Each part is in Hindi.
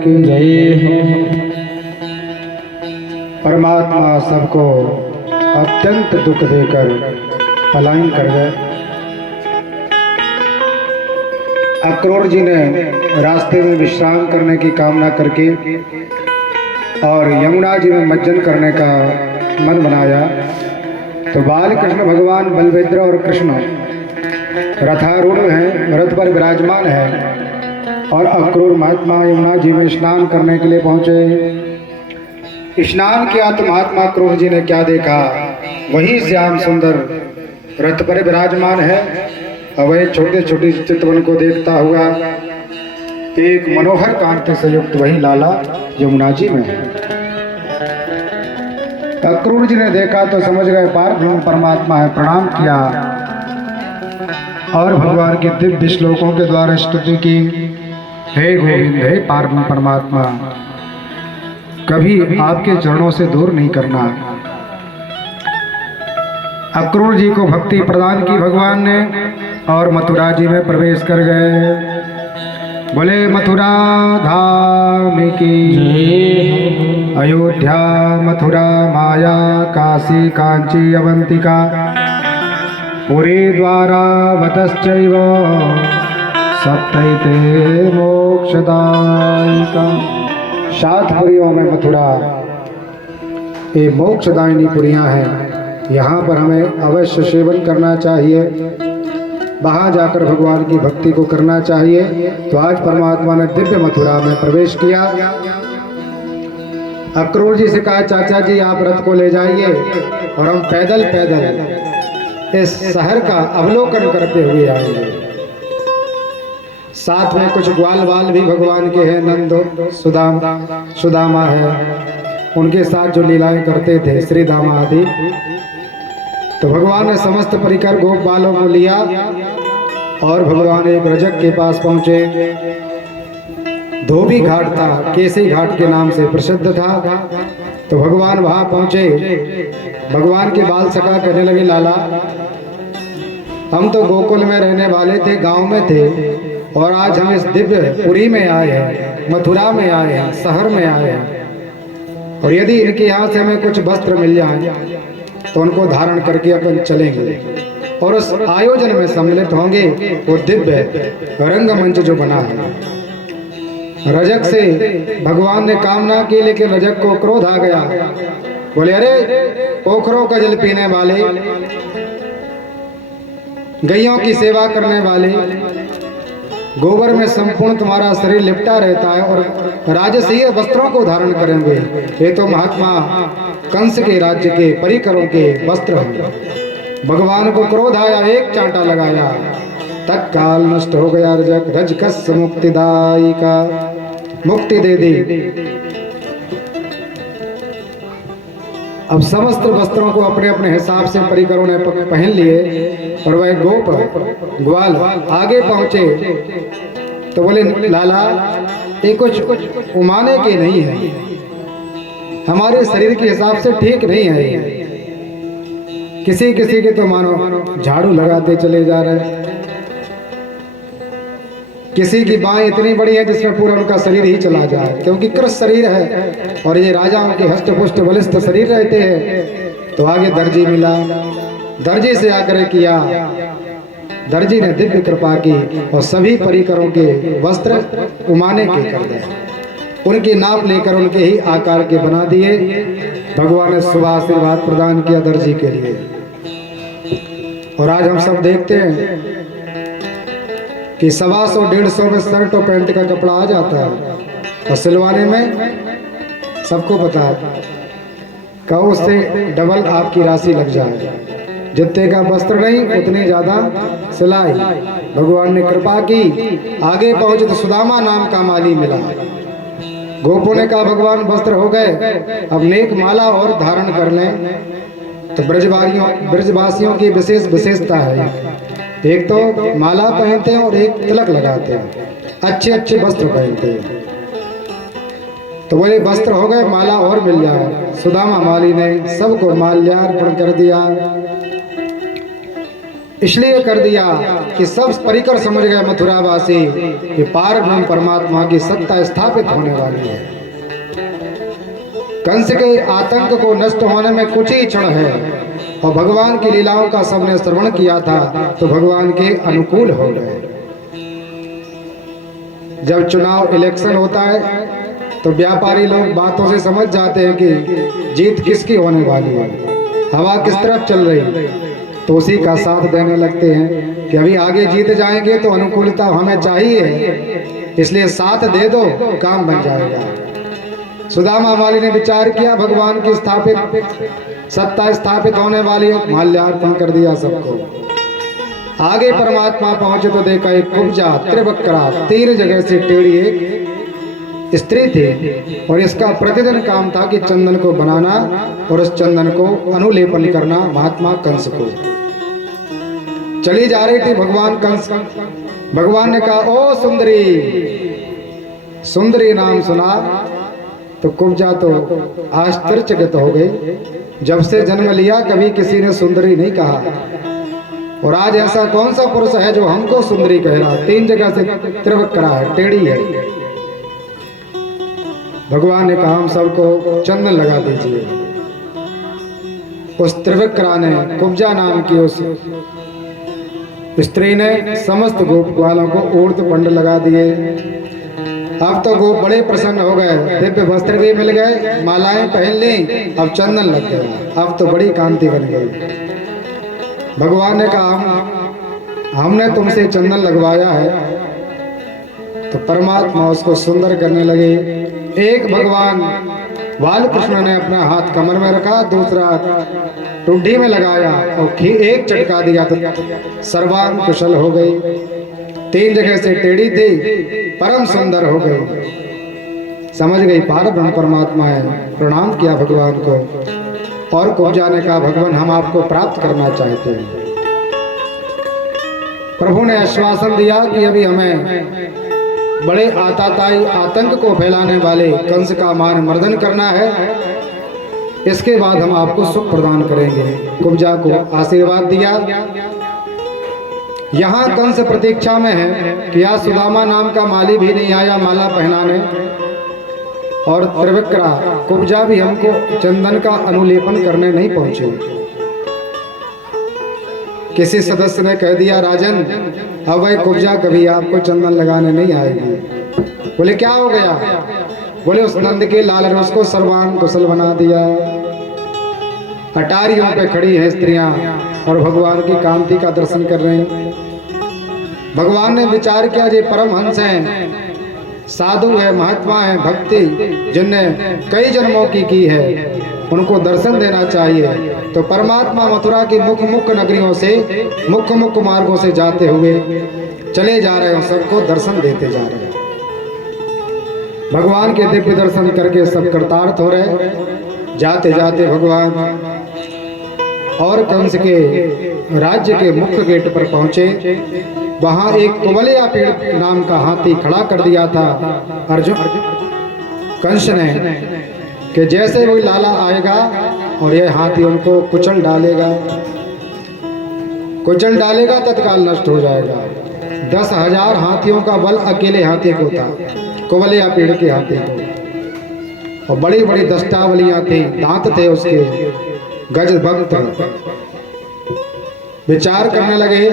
की जय हो। परमात्मा सबको अत्यंत दुख देकर पलायन कर गए। अक्रूर जी ने रास्ते में विश्राम करने की कामना करके और यमुना जी में मज्जन करने का मन बनाया तो बाल कृष्ण भगवान बलभद्र और कृष्ण रथारूढ़ हैं, रथ पर विराजमान है और अक्रूर महात्मा यमुना जी में स्नान करने के लिए पहुंचे। स्नान किया तो महात्मा अक्रूर जी ने क्या देखा, वही श्याम सुंदर रथ पर विराजमान है और वही छोटे छोटे चितवन को देखता हुआ एक मनोहर कांति से युक्त वही लाला यमुना जी में है। अक्रूर जी ने देखा तो समझ गए पारब्रह्म परमात्मा है। प्रणाम किया और भगवान के दिव्य श्लोकों के द्वारा स्तुति की, हे गोविंद, हे पारब्रह्म परमात्मा, कभी आपके चरणों से दूर नहीं करना। अक्रूर जी को भक्ति प्रदान की भगवान ने और मथुरा जी में प्रवेश कर गए। बोले मथुरा धाम की, अयोध्या मथुरा माया काशी कांची अवंतिका पुरी द्वारा वतश्चैव सप्तैते मोक्षदायिका। 7 पुरियों में मथुरा ये मोक्षदायिनी पुरियां हैं। यहाँ पर हमें अवश्य सेवन करना चाहिए, वहाँ जाकर भगवान की भक्ति को करना चाहिए। तो आज परमात्मा ने दिव्य मथुरा में प्रवेश किया। अक्रूर जी से कहा, चाचा जी आप रथ को ले जाइए और हम पैदल पैदल इस शहर का अवलोकन करते हुए आएंगे। साथ में कुछ ग्वाल बाल भी भगवान के हैं, नंद सुदामा है, उनके साथ जो लीलाएं करते थे श्री दामा आदि। तो भगवान ने समस्त परिकर गोप बालों को लिया और भगवान एक रजक के पास पहुंचे। धोबी घाट था, केसी घाट के नाम से प्रसिद्ध था। तो भगवान वहां पहुंचे। भगवान के बाल सखा कहने लगे, लाला हम तो गोकुल में रहने वाले थे, गांव में थे, और आज हम इस दिव्य पुरी में आए हैं, मथुरा में आए हैं, शहर में आए हैं, और यदि इनके यहाँ से हमें कुछ वस्त्र मिल जाए तो उनको धारण करके अपन चलेंगे और उस आयोजन में सम्मिलित होंगे। वो दिव्य रंगमंच जो बना है, रजक से भगवान ने कामना की, लेकिन रजक को क्रोध आ गया। बोले, अरे पोखरों का जल पीने वाले, गैयों की सेवा करने वाले, गोबर में संपूर्ण तुम्हारा शरीर लिपटा रहता है और राजसीय वस्त्रों को धारण करेंगे। ये तो महात्मा कंस के राज्य के परिकरों के वस्त्र हैं। भगवान को क्रोध आया, एक चांटा लगाया, तत्काल नष्ट हो गया रजक। रजकस मुक्तिदायी का मुक्ति दे दी। अब समस्त वस्त्रों को अपने अपने हिसाब से परिकरों ने पहन लिए और वह गोप ग्वाल आगे पहुंचे। तो बोले, लाला ये कुछ उमाने के नहीं है, हमारे शरीर के हिसाब से ठीक नहीं है। किसी किसी के तो मानो झाड़ू लगाते चले जा रहे हैं, किसी की बाहें इतनी बड़ी है जिसमें पूरा उनका शरीर ही चला जाए, क्योंकि कृष शरीर है और ये राजाओं के हष्ट पुष्ट बलिष्ठ शरीर रहते हैं। तो आगे दर्जी मिला, दर्जी से आग्रह किया, दर्जी ने दिव्य कृपा की और सभी परिकरों के वस्त्र उमाने के कर दिए, उनकी नाप लेकर उनके ही आकार के बना दिए। भगवान ने शुभ आशीर्वाद प्रदान किया दर्जी के लिए। और आज हम सब देखते हैं कि 125-150 में शर्ट और पैंट का कपड़ा आ जाता है और सिलवाने में सबको पता है कहो उससे डबल आपकी राशि लग जाए। जितने का वस्त्र नहीं उतनी ज्यादा सिलाई। भगवान ने कृपा की, आगे पहुंचे तो सुदामा नाम का माली मिला। गोपों ने कहा, भगवान वस्त्र हो गए, अब नेक माला और धारण कर लें। तो ब्रजवासियों की विशेष विशेषता है, एक तो माला पहनते हैं और एक तिलक लगाते हैं, अच्छे अच्छे वस्त्र पहनते हैं। तो बोले वस्त्र हो गए, माला और मिल जाए। सुदामा माली ने सबको माल्यार्पण कर दिया। इसलिए कर दिया कि सब परिकर समझ गए मथुरावासी कि पार ब्रह्म परमात्मा की सत्ता स्थापित होने वाली है। कंस के आतंक को नष्ट होने में कुछ ही क्षण है और भगवान की लीलाओं का सबने श्रवण किया था तो भगवान के अनुकूल हो गए। जब चुनाव इलेक्शन होता है तो व्यापारी लोग बातों से समझ जाते हैं कि जीत किसकी होने वाली है, हवा किस तरफ चल रही है, तो उसी का साथ देने लगते हैं कि अभी आगे जीत जाएंगे तो अनुकूलता हमें चाहिए, इसलिए साथ दे दो, काम बन जाएगा। सुदामा माली ने विचार किया भगवान की सत्ता स्थापित होने वाली है, माल्यार्पण कर दिया सबको। आगे परमात्मा पहुंचे तो देखा एक कुब्जा त्रिवक्रा 3 जगह से टेढ़ी एक स्त्री थी और इसका प्रतिदिन काम था कि चंदन को बनाना और उस चंदन को अनुलेपन करना महात्मा कंस को। चली जा रही थी भगवान ने कहा ओ सुंदरी, सुंदरी नाम सुना तो कुब्जा तो आश्चर्यचकित हो गई। जब से जन्म लिया कभी किसी ने सुंदरी नहीं कहा और आज ऐसा कौन सा पुरुष है जो हमको सुंदरी कह रहा। 3 जगह से त्रिवक्रा है, टेढ़ी है। भगवान ने कहा हम सबको चंदन लगा दीजिए। उस त्रिवक्रा ने, कुब्जा नाम की उस स्त्री ने समस्त गोप ग्वालों को ऊर्ध्व पंड लगा दिए। अब तो गोप बड़े प्रसन्न हो गए, दिव्य वस्त्र भी मिल गए, मालाएं पहन ली, अब चंदन लग गया, अब तो बड़ी कांति बन गई। भगवान ने कहा हमने तुमसे चंदन लगवाया है, तो परमात्मा उसको सुंदर करने लगे। एक भगवान बालकृष्ण ने अपना हाथ कमर में रखा, दूसरा टुड्डी में लगाया और एक चटका दिया तो सर्वांग कुशल हो गई। 3 जगह से टेढ़ी थी, परम सुंदर हो गई। समझ गई पार ब्रह्म परमात्मा है, प्रणाम किया भगवान को। और कुब्जा ने कहा भगवान हम आपको प्राप्त करना चाहते हैं। प्रभु ने आश्वासन दिया कि अभी हमें बड़े आताताई आतंक को फैलाने वाले कंस का मान मर्दन करना है, इसके बाद हम आपको सुख प्रदान करेंगे। कुब्जा को आशीर्वाद दिया। यहाँ कंस प्रतीक्षा में है कि आज सुदामा नाम का माली भी नहीं आया माला पहनाने, और त्रिवक्रा कुब्जा भी हमको चंदन का अनुलेपन करने नहीं पहुंचे। किसी सदस्य ने कह दिया राजन अब वह कुब्जा कभी आपको चंदन लगाने नहीं आएगी। बोले क्या हो गया? बोले उस नंद के लाल रस को सर्वांग कुशल बना दिया। अटारियों पे खड़ी हैं स्त्रियां और भगवान की कांति का दर्शन कर रहे हैं। भगवान ने विचार किया ये परमहंस हैं, साधु है, महात्मा है, भक्ति जिनने कई जन्मों की है, उनको दर्शन देना चाहिए। तो परमात्मा मथुरा की मुख्य नगरियों से मुख्य मार्गों से जाते हुए चले जा रहे हैं, सबको दर्शन देते जा रहे हैं। भगवान के दिव्य दर्शन करके सब कृतार्थ हो रहे। जाते जाते भगवान और कंस के राज्य के मुख्य गेट पर पहुंचे। वहां एक कुबलिया पेड़ नाम का हाथी खड़ा कर दिया था अर्जुन कंस ने, कि जैसे वो लाला आएगा और यह हाथी उनको कुचल डालेगा तत्काल नष्ट हो जाएगा। 10,000 हाथियों का बल अकेले हाथी को था, कुबलिया पेड़ के हाथी को, और बड़ी बड़ी दस्तावलियां थी, दांत थे उसके, गज भक्त। विचार करने लगे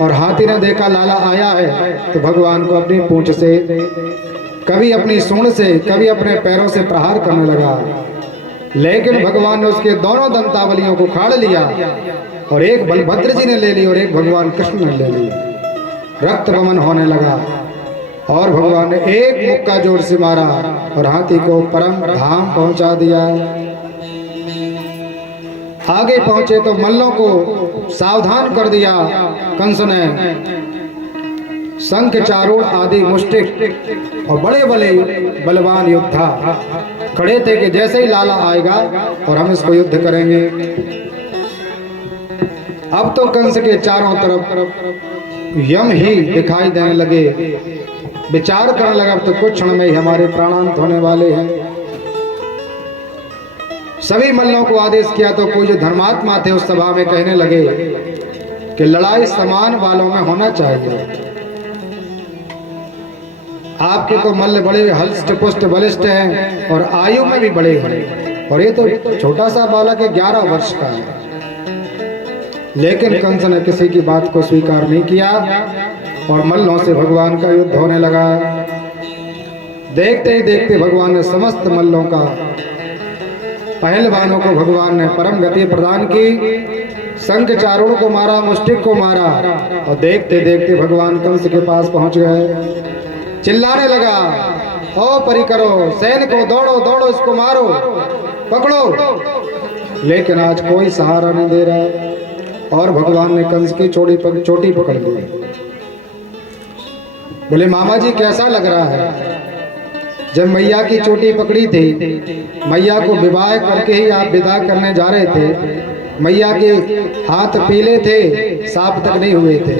और हाथी ने देखा लाला आया है तो भगवान को अपनी पूंछ से, कभी अपनी सूंड से, कभी अपने पैरों से प्रहार करने लगा। लेकिन भगवान ने उसके दोनों दंतावलियों को उखाड़ लिया और एक बलभद्र जी ने ले ली और एक भगवान कृष्ण ने ले ली। रक्त बमन होने लगा और भगवान ने एक मुक्का जोर से मारा और हाथी को परम धाम पहुंचा दिया। आगे पहुंचे तो मल्लों को सावधान कर दिया कंस ने। शंख चारूढ़ आदि मुष्टिक और बड़े बड़े बलवान योद्धा खड़े थे कि जैसे ही लाला आएगा और हम इसको युद्ध करेंगे। अब तो कंस के चारों तरफ यम ही दिखाई देने लगे। विचार करने लगा अब तो कुछ क्षण में ही हमारे प्राणांत होने वाले हैं। सभी मल्लों को आदेश किया तो कोई जो धर्मात्मा थे उस सभा में कहने लगे कि लड़ाई समान वालों में होना चाहिए। आपके तो मल्ल बड़े हल्स्ट पुष्ट बलिष्ठ हैं और आयु में भी बड़े हैं, और ये तो छोटा सा बालक है, 11 वर्ष का है। लेकिन कंस ने किसी की बात को स्वीकार नहीं किया और मल्लों से भगवान का युद्ध होने लगा। देखते ही देखते भगवान ने समस्त मल्लों का, पहलवानों को भगवान ने परम गति प्रदान की। शंख चारुण को मारा, मुष्टिक को मारा, और देखते देखते भगवान कंस के पास पहुंच गए। चिल्लाने लगा, ओ परिकरो, सैनिकों दौड़ो दौड़ो, इसको मारो, पकड़ो। लेकिन आज कोई सहारा नहीं दे रहा और भगवान ने कंस की चोटी पकड़ ली। बोले मामा जी कैसा लग रहा है? जब मैया की चोटी पकड़ी थी, मैया को विवाह करके ही आप विदा करने जा रहे थे, मैया के हाथ पीले थे, साफ तक नहीं हुए थे,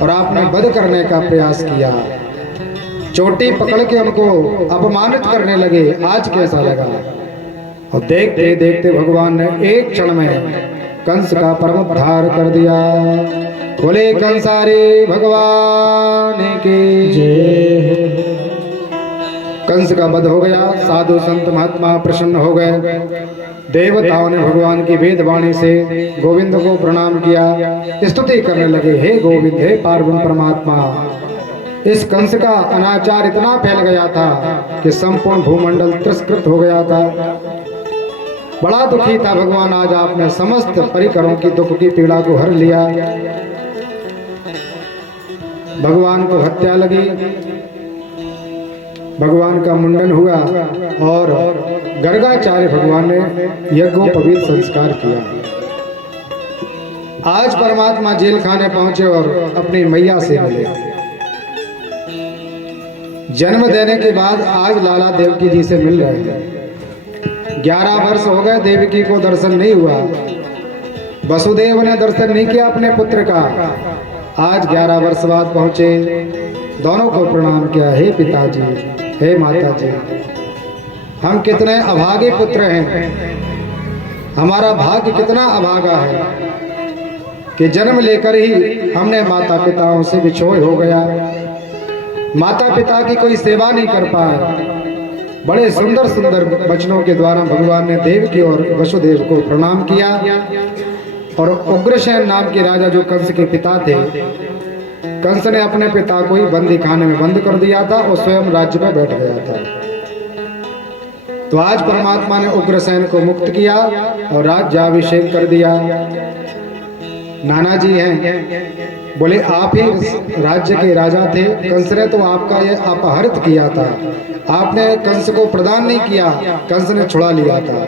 और आपने वध करने का प्रयास किया। चोटी पकड़ के उनको अपमानित करने लगे, आज कैसा लगा? और देखते देखते भगवान ने एक क्षण में कंस का परमोद्धार कर दिया। बोले कंसारे भगवान की जय। कंस का वध हो गया। साधु संत महात्मा प्रसन्न हो गए। देवताओं ने भगवान की वेद वाणी से गोविंद को प्रणाम किया, स्तुति करने लगे, हे गोविंद, हे पार्वण परमात्मा। इस कंस का अनाचार इतना फैल गया था कि संपूर्ण भूमंडल तिरस्कृत हो गया था। बड़ा दुखी था भगवान, आज आपने समस्त परिकरों की दुख की पीड़ा को हर लिया। भगवान को हत्या लगी, भगवान का मुंडन हुआ और गर्गाचार्य भगवान ने यज्ञोपवीत संस्कार किया। आज परमात्मा जेल खाने पहुंचे और अपनी मैया से मिले। जन्म देने के बाद आज लाला देवकी जी से मिल रहे हैं। 11 वर्ष हो गए, देवकी को दर्शन नहीं हुआ। वसुदेव ने दर्शन नहीं किया अपने पुत्र का। आज 11 वर्ष बाद पहुंचे, दोनों को प्रणाम किया, हे पिताजी, हे माता जी, हम कितने अभागे पुत्र हैं, हमारा भाग्य कितना अभागा है कि जन्म लेकर ही हमने माता पिताओं से बिछोए हो गया। माता पिता की कोई सेवा नहीं कर पाए। बड़े सुंदर सुंदर वचनों के द्वारा भगवान ने देवकी और वसुदेव को प्रणाम किया। और उग्रसेन नाम के राजा जो कंस के पिता थे, कंस ने अपने पिता को ही बंदी खाने में बंद कर दिया था और स्वयं राज्य में बैठ गया था। तो आज परमात्मा ने उग्रसेन को मुक्त किया और राज्याभिषेक कर दिया। नाना जी हैं, बोले आप ही राज्य के राजा थे, कंस ने तो आपका ये अपहरित किया था, आपने कंस को प्रदान नहीं किया, कंस ने छुड़ा लिया था।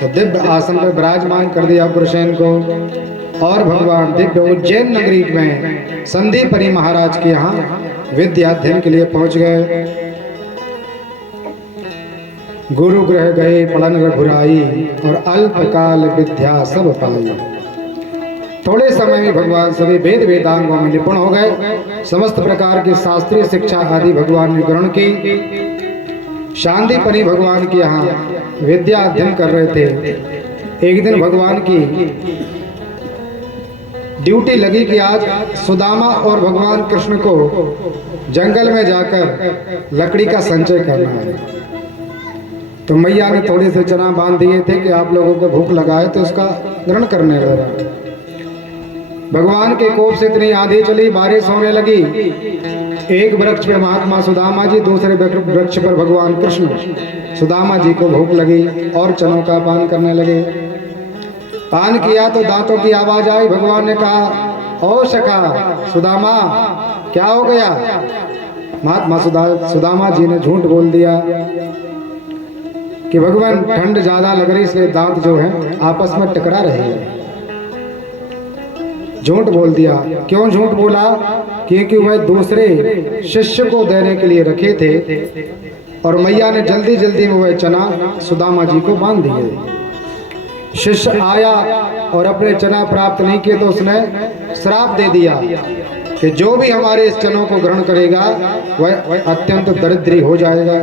तो दिव्य आसन पर विराजमान कर दिया उग्रसेन को। और भगवान दिव्य उज्जैन नगरी में संदीपनी महाराज के यहाँ विद्या अध्ययन के लिए पहुंच गए। गुरु ग्रह गए पलन रघुराई और अल्पकाल विद्या सब पाई। थोड़े समय में भगवान सभी वेद वेदांगों में निपुण हो गए। समस्त प्रकार की शास्त्रीय शिक्षा आदि भगवान ने ग्रहण की। शांतिपनी भगवान के यहाँ विद्या अध्ययन कर रहे थे। एक दिन भगवान की ड्यूटी लगी कि आज सुदामा और भगवान कृष्ण को जंगल में जाकर लकड़ी का संचय करना है। तो मैया ने थोड़े से चना बांध दिए थे कि आप लोगों को भूख लगाए तो उसका ग्रहण करने लगा। भगवान के कोप से इतनी आंधी चली, बारिश होने लगी। एक वृक्ष पर महात्मा सुदामा जी, दूसरे वृक्ष पर भगवान कृष्ण। सुदामा जी को भूख लगी और चनों का पान करने लगे। पान किया तो दांतों की आवाज आई। भगवान ने कहा, ओ सखा सुदामा, क्या हो गया? महात्मा सुदामा जी ने झूठ बोल दिया कि भगवान ठंड ज्यादा लग रही इसलिए दांत जो है आपस में टकरा रहे हैं। झूठ बोल दिया। क्यों झूठ बोला? क्योंकि वह दूसरे शिष्य को देने के लिए रखे थे और मैया ने जल्दी जल्दी में वह चना सुदामा जी को बांध दिए। शिष्य आया और अपने चना प्राप्त नहीं किए तो उसने श्राप दे दिया कि जो भी हमारे इस चनों को ग्रहण करेगा वह अत्यंत दरिद्री हो जाएगा।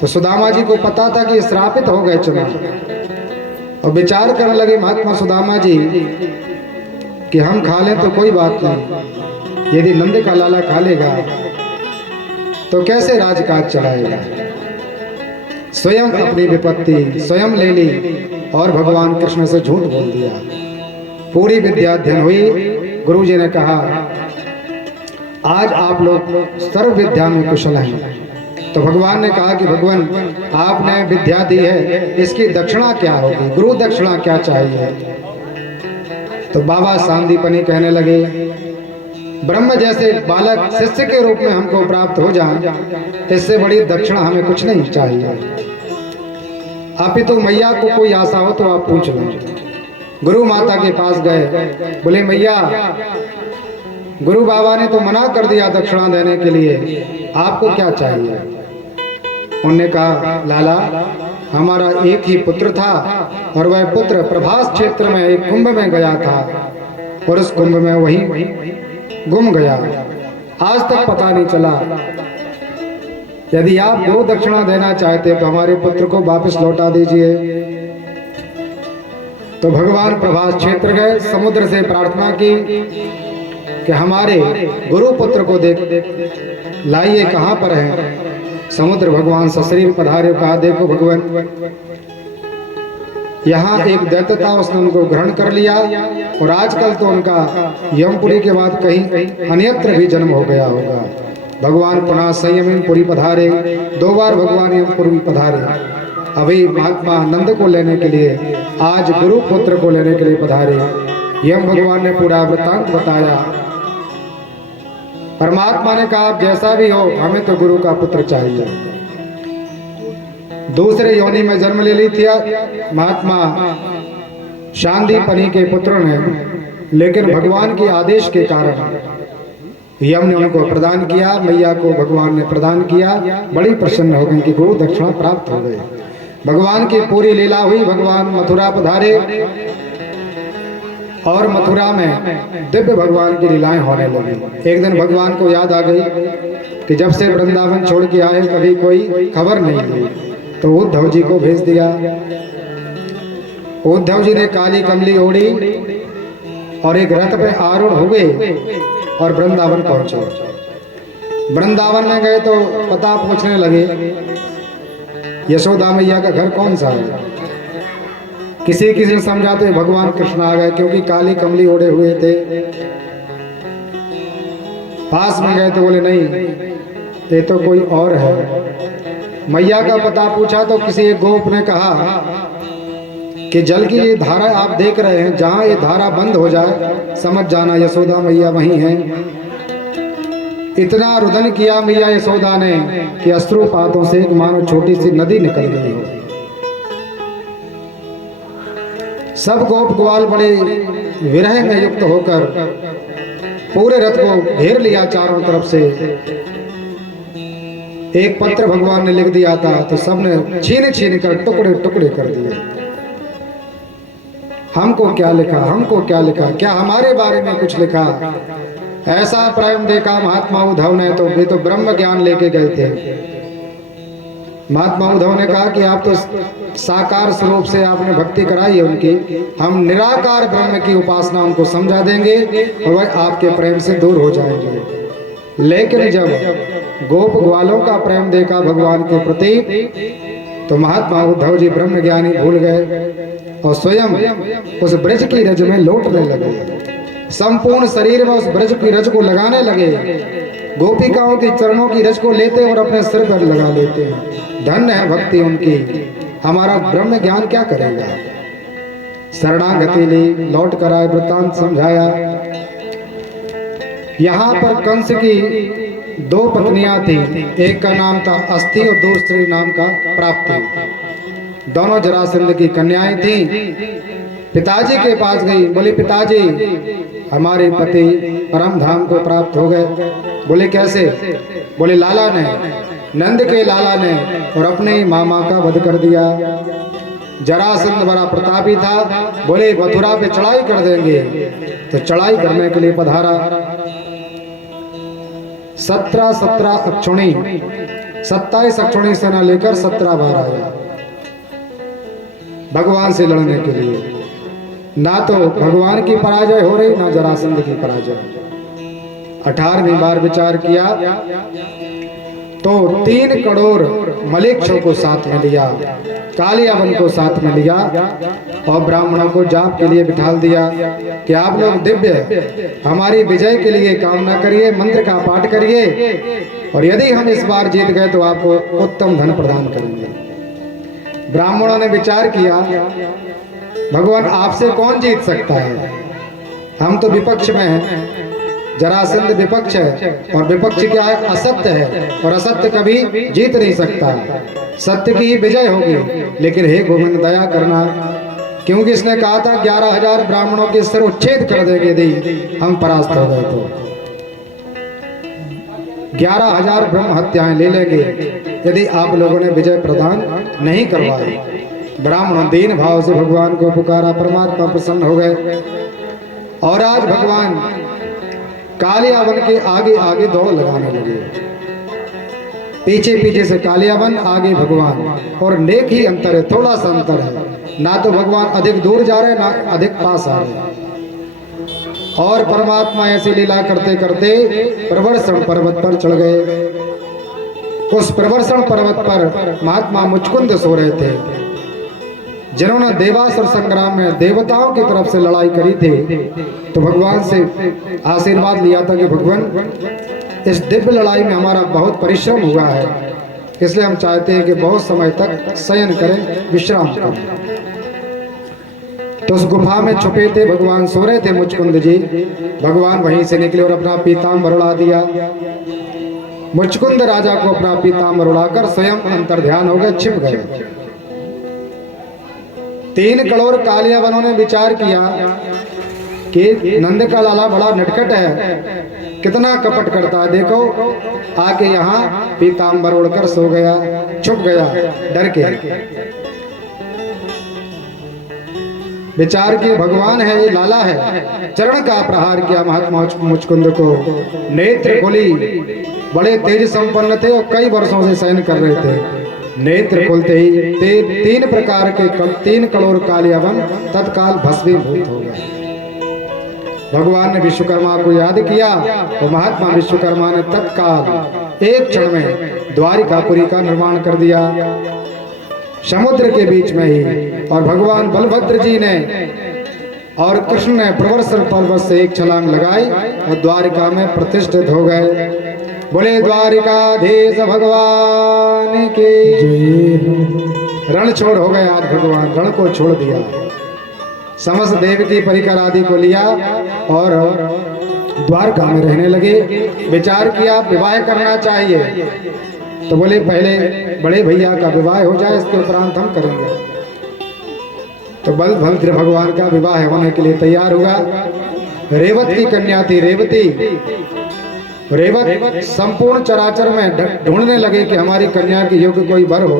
तो सुदामा जी को पता था कि श्रापित हो गए चना, और विचार करने लगे महात्मा सुदामा जी कि हम खा लें तो कोई बात नहीं, यदि नंद का लाला खा लेगा तो कैसे राजकाज चलाएगा। स्वयं अपनी विपत्ति स्वयं ले ली और भगवान कृष्ण से झूठ बोल दिया। पूरी विद्या अध्ययन हुई। गुरुजी ने कहा आज आप लोग सर्व विद्या में कुशल हैं। तो भगवान ने कहा कि भगवान आपने विद्या दी है, इसकी दक्षिणा क्या होगी, गुरु दक्षिणा क्या चाहिए। तो बाबा सांदीपनी कहने लगे ब्रह्म जैसे बालक शिष्य के रूप में हमको प्राप्त हो जाए, इससे बड़ी दक्षिणा हमें कुछ नहीं चाहिए। अपितु मैया को कोई आशा हो तो आप पूछ लो। गुरु माता के पास गए, बोले मैया गुरु बाबा ने तो मना कर दिया दक्षिणा देने के लिए, आपको क्या चाहिए। उन्होंने कहा लाला हमारा एक ही पुत्र था और वह पुत्र प्रभास क्षेत्र में एक कुंभ में गया था और उस कुंभ में वही गुम गया, आज तक पता नहीं चला। यदि आप गुरु दक्षिणा देना चाहते तो हमारे पुत्र को वापस लौटा दीजिए। तो भगवान प्रभास क्षेत्र गए, समुद्र से प्रार्थना की कि हमारे गुरु पुत्र को देख लाइए, कहां पर है। समुद्र भगवान सशरीर पधारे, कहा देखो भगवान यहाँ एक दैत्य था, उसने उनको ग्रहण कर लिया और आजकल तो उनका यमपुरी के बाद कहीं अन्यत्र भी जन्म हो गया होगा। भगवान पुनः संयमपुरी पधारे, 2 बार भगवान यमपुरी पधारे। अभी महात्मा नंद को लेने के लिए, आज गुरु पुत्र को लेने के लिए पधारे। यम भगवान ने पूरा वृत्तांत बताया। परमात्मा ने कहा जैसा भी हो हमें तो गुरु का पुत्र चाहिए। दूसरे योनि में जन्म ले ली थी महात्मा सांदीपनी के पुत्र ने, लेकिन भगवान के आदेश के कारण यम ने उनको प्रदान किया, मैया को भगवान ने प्रदान किया। बड़ी प्रसन्न हो गई कि गुरु दक्षिणा प्राप्त हो गई। भगवान की पूरी लीला हुई। भगवान मथुरा पधारे और मथुरा में दिव्य भगवान की लीलाएं होने लगी। एक दिन भगवान को याद आ गई कि जब से वृंदावन छोड़ के आए कभी कोई खबर नहीं दी, तो उद्धव जी को भेज दिया। उद्धव जी ने काली कमली ओढ़ी और एक रथ पे आरूढ़ हुए और वृंदावन पहुंचे। वृंदावन में गए तो पता पूछने लगे यशोदा मैया का घर कौन सा है। किसी ने समझाते भगवान कृष्ण आ गए, क्योंकि काली कमली ओढ़े हुए थे। पास में गए तो बोले नहीं ये तो कोई और है। मैया का पता पूछा तो किसी एक गोप ने कहा कि जल की ये धारा आप देख रहे हैं, जहां ये धारा बंद हो जाए समझ जाना यशोदा मैया वहीं हैं। इतना रुदन किया मैया यशोदा ने कि अश्रुपातों से एक मानो छोटी सी नदी निकल गई हो। सब गोप ग्वाल बड़े विरह में युक्त होकर पूरे रथ को घेर लिया चारों तरफ से। एक पत्र भगवान ने लिख दिया था तो सबने छीन छीन कर टुकड़े टुकड़े कर दिए। हमको क्या लिखा, हमको क्या लिखा, क्या हमारे बारे में कुछ लिखा। ऐसा प्रेम देखा महात्मा उद्धव ने, तो वे तो ब्रह्म ज्ञान लेके गए थे। महात्मा उद्धव ने कहा कि आप तो साकार स्वरूप से आपने भक्ति कराई है उनकी, हम निराकार ब्रह्म की उपासना उनको समझा देंगे और वह आपके प्रेम से दूर हो जाएंगे। लेकिन जब गोप ग्वालों का प्रेम देखा भगवान के प्रति, तो महात्मा उद्धव जी ब्रह्म ज्ञानी भूल गए और स्वयं उस ब्रज की रज में लौटने लगे। संपूर्ण शरीर में उस ब्रज की रज को लगाने लगे। गोपिकाओं के चरणों की रज को लेते और अपने सिर पर लगा लेते हैं। धन्य है भक्ति उनकी। हमारा ब्रह्म ज्ञान क्या करेगा। शरणागति ली, लौट कर आए, वृत्तांत समझाया। यहाँ पर कंस की 2 पत्नियां थी, एक का नाम था अस्थि और दूसरे नाम का प्राप्ति। दोनों जरासंध की कन्याएं थी। पिताजी के पास गई, बोले पिताजी हमारे पति परम धाम को प्राप्त हो गए। बोले कैसे। बोले लाला ने, नंद के लाला ने और अपने मामा का वध कर दिया। जरासंध बड़ा प्रतापी था, बोले मथुरा पे चढ़ाई कर देंगे। तो चढ़ाई करने के लिए पधारा। 17 अक्षुणी 27 अक्षुणी सेना लेकर 17 बार आया भगवान से लड़ने के लिए। ना तो भगवान की पराजय हो रही, ना जरासंध की पराजय। 18वीं बार विचार किया तो 3 करोड़ मलेच्छों को साथ में लिया, कालियावन को साथ में लिया और ब्राह्मणों को जाप के लिए बिठाल दिया कि आप लोग दिव्य हमारी विजय के लिए कामना करिए, मंत्र का पाठ करिए और यदि हम इस बार जीत गए तो आपको उत्तम धन प्रदान करेंगे। ब्राह्मणों ने विचार किया, भगवान आपसे कौन जीत सकता है, हम तो विपक्ष में हैं, जरासंध विपक्ष है और विपक्ष क्या है, असत्य है और असत्य कभी जीत नहीं सकता, सत्य की ही विजय होगी। लेकिन हे गोविंद दया करना, क्योंकि इसने कहा था 11,000 ब्राह्मणों के सिर उच्छेद कर देंगे यदि हम परास्त हो गए तो। 11,000 ब्रह्म हत्याएं ले लेंगे यदि आप लोगों ने विजय प्रदान नहीं करवाई। ब्राह्मणों दीन भाव से भगवान को पुकारा, परमात्मा प्रसन्न हो गए और आज भगवान कालियावन के आगे आगे दौड़ लगाने लगे, पीछे पीछे से कालियावन, आगे भगवान, और नेक ही अंतर है, थोड़ा सा अंतर है, ना तो भगवान अधिक दूर जा रहे ना अधिक पास आ रहे। और परमात्मा ऐसी लीला करते करते प्रवर्षण पर्वत पर चढ़ गए। उस प्रवर्षण पर्वत पर महात्मा मुचकुंद सो रहे थे, जिन्होंने देवासुर संग्राम में देवताओं की तरफ से लड़ाई करी थी। तो भगवान से आशीर्वाद लिया था कि भगवान इस दिव्य लड़ाई में हमारा बहुत परिश्रम हुआ है, इसलिए हम चाहते हैं कि बहुत समय तक शयन करें, विश्राम करें। तो उस गुफा में छुपे थे भगवान, सो रहे थे मुचकुंद जी। भगवान वहीं से निकले और अपना पीताम्बर उड़ा दिया। मुचकुंद राजा को अपना पीताम्बर उड़ाकर स्वयं अंतर ध्यान हो गए, छिप गए। 3 करोड़ कालियावनों ने विचार किया कि नंद का लाला बड़ा नटखट है, कितना कपट करता है, देखो आके यहाँ पीताम्बर उड़कर सो गया, छुप गया डर के। विचार किए भगवान है, ये लाला है। चरण का प्रहार किया महात्मा मुचकुंद को, नेत्र खोली, बड़े तेज संपन्न थे और कई वर्षों से शयन कर रहे थे। नेत्र खोलते ही 3 प्रकार के 3 करोड़ कालियावन तत्काल भस्मीभूत हो गए। भगवान ने विश्वकर्मा को याद किया तो महात्मा विश्वकर्मा ने तत्काल एक क्षण में द्वारिकापुरी का निर्माण कर दिया, समुद्र के बीच में ही। और भगवान बलभद्र जी ने और कृष्ण ने प्रवर्षण पर्वत से एक छलांग लगाई और द्वारिका में प्रतिष्ठित हो गए। बोले द्वारिकाधीश भगवान के रण छोड़ हो गए। आज भगवान रण को छोड़ दिया, समस्त देव की परिकर आदि को लिया और द्वारका में रहने लगे। विचार किया विवाह करना चाहिए, तो बोले पहले बड़े भैया का विवाह हो जाए, इसके उपरांत हम करेंगे। तो बलभद्र भगवान का विवाह होने के लिए तैयार हुआ। रेवत की कन्या थी रेवती। रेवत संपूर्ण चराचर में ढूंढने लगे कि हमारी कन्या के योग्य कोई वर हो,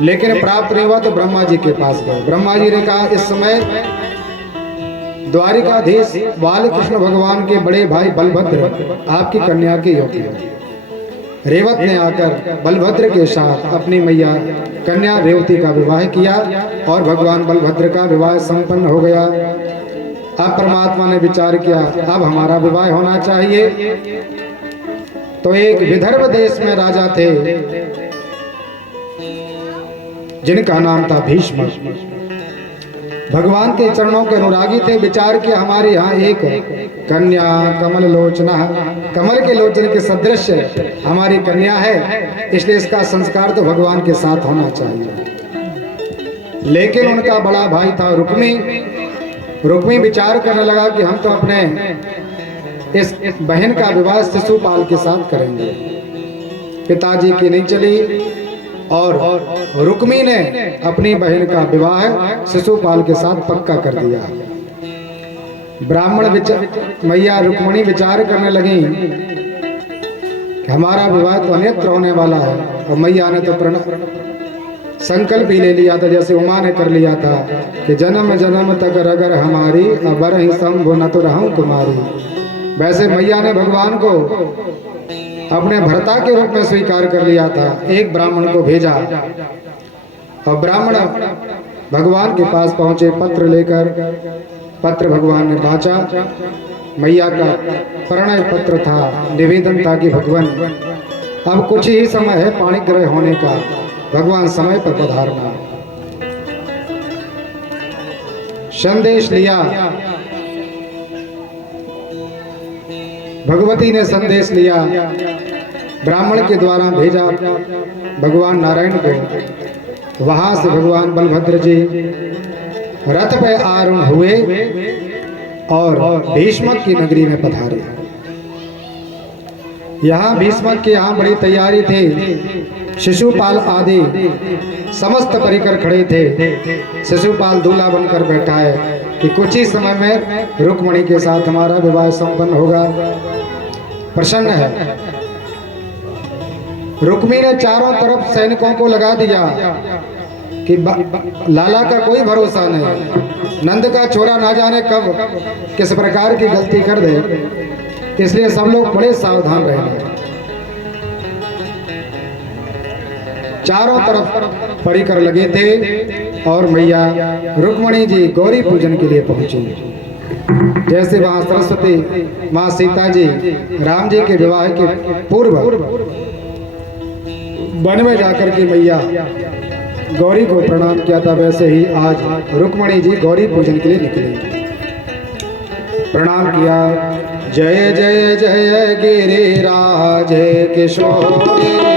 लेकिन प्राप्त नहीं हुआ। तो ब्रह्मा जी के पास गए। ब्रह्मा जी ने कहा इस समय द्वारिकाधीश बालकृष्ण भगवान के बड़े भाई बलभद्र आपकी कन्या के योग्य है। रेवत ने आकर बलभद्र के साथ अपनी मैया कन्या रेवती का विवाह किया और भगवान बलभद्र का विवाह संपन्न हो गया। अब परमात्मा ने विचार किया अब हमारा विवाह होना चाहिए। तो एक विदर्भ देश में राजा थे जिनका नाम था भीष्म। भगवान के चरणों के अनुरागी थे। विचार किया हमारे यहाँ एक कन्या कमल लोचना, कमल के लोचन के सदृश हमारी कन्या है, इसलिए इसका संस्कार तो भगवान के साथ होना चाहिए। लेकिन उनका बड़ा भाई था रुक्मी विचार करने लगा कि हम तो अपने इस बहन का विवाह शिशुपाल के साथ करेंगे। पिताजी की नहीं चली और रुक्मी ने अपनी बहन का विवाह शिशुपाल के साथ पक्का कर दिया। ब्राह्मण मैया रुक्मिणी विचार करने लगी कि हमारा विवाह तो अन्यत्र होने वाला है, और मैया ने तो संकल्प ही ले लिया था, जैसे उमा ने कर लिया था कि जन्म जन्म तक अगर हमारी अबर ही संभो न तो रहूं तुम्हारी। वैसे मैया ने भगवान को अपने भर्ता के रूप में स्वीकार कर लिया था। एक ब्राह्मण को भेजा और ब्राह्मण भगवान के पास पहुंचे पत्र लेकर। पत्र भगवान ने बांचा। मैया का प्रणय पत्र था, निवेदन था कि भगवान अब कुछ ही समय है पाणी ग्रह होने का, भगवान समय पर पधारना। संदेश लिया, भगवती ने संदेश लिया, ब्राह्मण के द्वारा भेजा भगवान नारायण को। वहां से भगवान बलभद्र जी रथ पे आरूढ़ हुए और भीष्मक की नगरी में पधारे। यहाँ भीष्मक की यहाँ बड़ी तैयारी थी। शिशुपाल आदि समस्त परिकर खड़े थे। शिशुपाल दूल्हा बनकर बैठा है कि कुछ ही समय में रुक्मणी के साथ हमारा विवाह संपन्न होगा। प्रसन्न है। रुक्मी ने चारों तरफ सैनिकों को लगा दिया कि लाला का कोई भरोसा नहीं, नंद का छोरा ना जाने कब किस प्रकार की गलती कर दे, इसलिए सब लोग बड़े सावधान रहे। चारों तरफ परिकर लगे थे और मैया रुक्मणी जी गौरी पूजन के लिए पहुंची। जैसे वहां सरस्वती मां सीता जी राम जी के विवाह के पूर्व वन में जाकर के मैया गौरी को प्रणाम किया था, वैसे ही आज रुक्मणी जी गौरी पूजन के लिए निकली। प्रणाम किया। जय जय जय गिरिराज किशोरी।